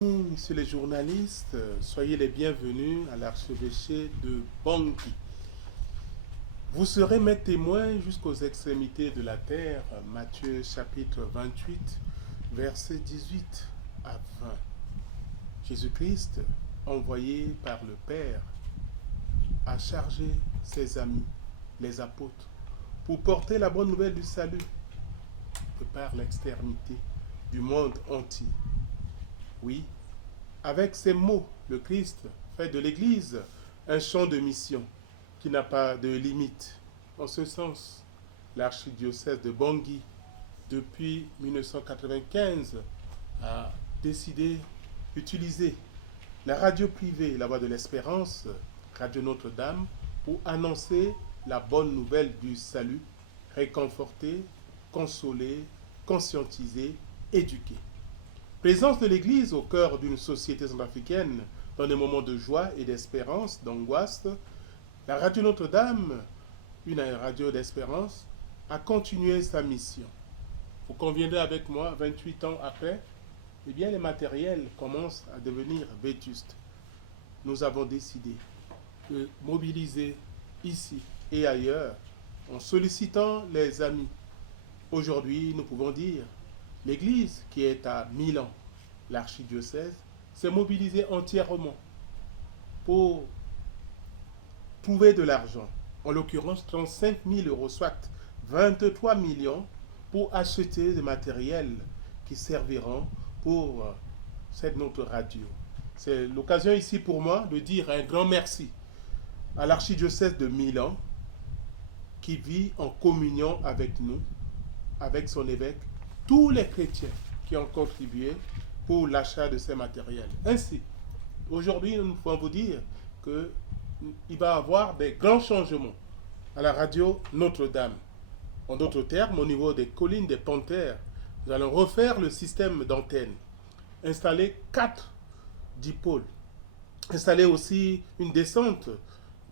Messieurs les journalistes, soyez les bienvenus à l'archevêché de Bangui. Vous serez mes témoins jusqu'aux extrémités de la terre. Matthieu chapitre 28, versets 18 à 20. Jésus-Christ, envoyé par le Père, a chargé ses amis, les apôtres, pour porter la bonne nouvelle du salut de par l'extrémité du monde entier. Oui, avec ces mots, le Christ fait de l'Église un champ de mission qui n'a pas de limite. En ce sens, l'archidiocèse de Bangui, depuis 1995, a décidé d'utiliser la radio privée La Voix de l'Espérance, Radio Notre-Dame, pour annoncer la bonne nouvelle du salut, réconforter, consoler, conscientiser, éduquer. Présence de l'Église au cœur d'une société centrafricaine dans des moments de joie et d'espérance, d'angoisse, la Radio Notre-Dame, une radio d'espérance, a continué sa mission. Vous conviendrez avec moi, 28 ans après, eh bien les matériels commencent à devenir vétustes. Nous avons décidé de mobiliser ici et ailleurs en sollicitant les amis. Aujourd'hui, nous pouvons dire l'Église, qui est à Milan, l'archidiocèse, s'est mobilisée entièrement pour trouver de l'argent, en l'occurrence 35 000 euros, soit 23 millions, pour acheter des matériels qui serviront pour cette notre radio. C'est l'occasion ici pour moi de dire un grand merci à l'archidiocèse de Milan, qui vit en communion avec nous, avec son évêque, tous les chrétiens qui ont contribué pour l'achat de ces matériels. Ainsi, aujourd'hui, nous pouvons vous dire qu'il va y avoir des grands changements à la radio Notre-Dame. En d'autres termes, au niveau des collines des Panthères, nous allons refaire le système d'antennes, installer 4 dipôles, installer aussi une descente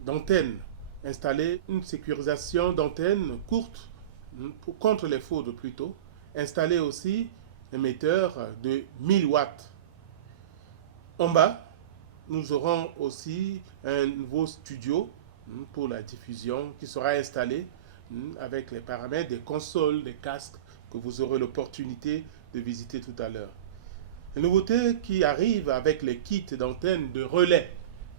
d'antennes, installer une sécurisation d'antennes courtes contre les foudres plutôt, installer aussi un émetteur de 1000 watts. En bas, nous aurons aussi un nouveau studio pour la diffusion qui sera installé avec les paramètres des consoles, des casques que vous aurez l'opportunité de visiter tout à l'heure. Une nouveauté qui arrive avec les kits d'antenne de relais,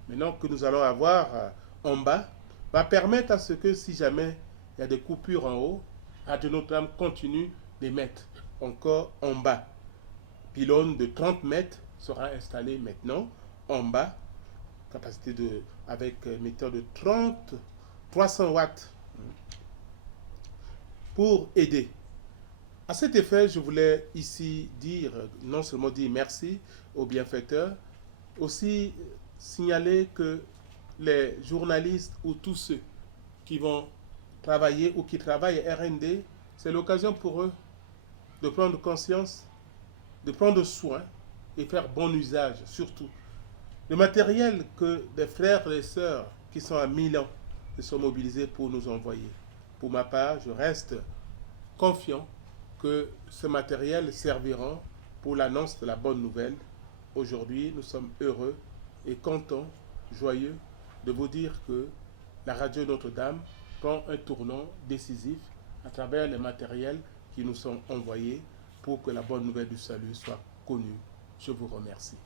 maintenant que nous allons avoir en bas, va permettre à ce que si jamais il y a des coupures en haut, Radio Notre-Dame continue d'émettre encore en bas. Pylône de 30 mètres sera installé maintenant en bas, capacité avec émetteur de 300 watts pour aider. À cet effet, je voulais ici dire, non seulement dire merci aux bienfaiteurs, aussi signaler que les journalistes ou tous ceux qui vont travailler ou qui travaillent à RND, c'est l'occasion pour eux de prendre conscience, de prendre soin et faire bon usage, surtout. Le matériel que des frères et sœurs qui sont à Milan se sont mobilisés pour nous envoyer. Pour ma part, je reste confiant que ce matériel servira pour l'annonce de la bonne nouvelle. Aujourd'hui, nous sommes heureux et contents, joyeux de vous dire que la radio Notre-Dame prend un tournant décisif à travers les matériels qui nous sont envoyés pour que la bonne nouvelle du salut soit connue. Je vous remercie.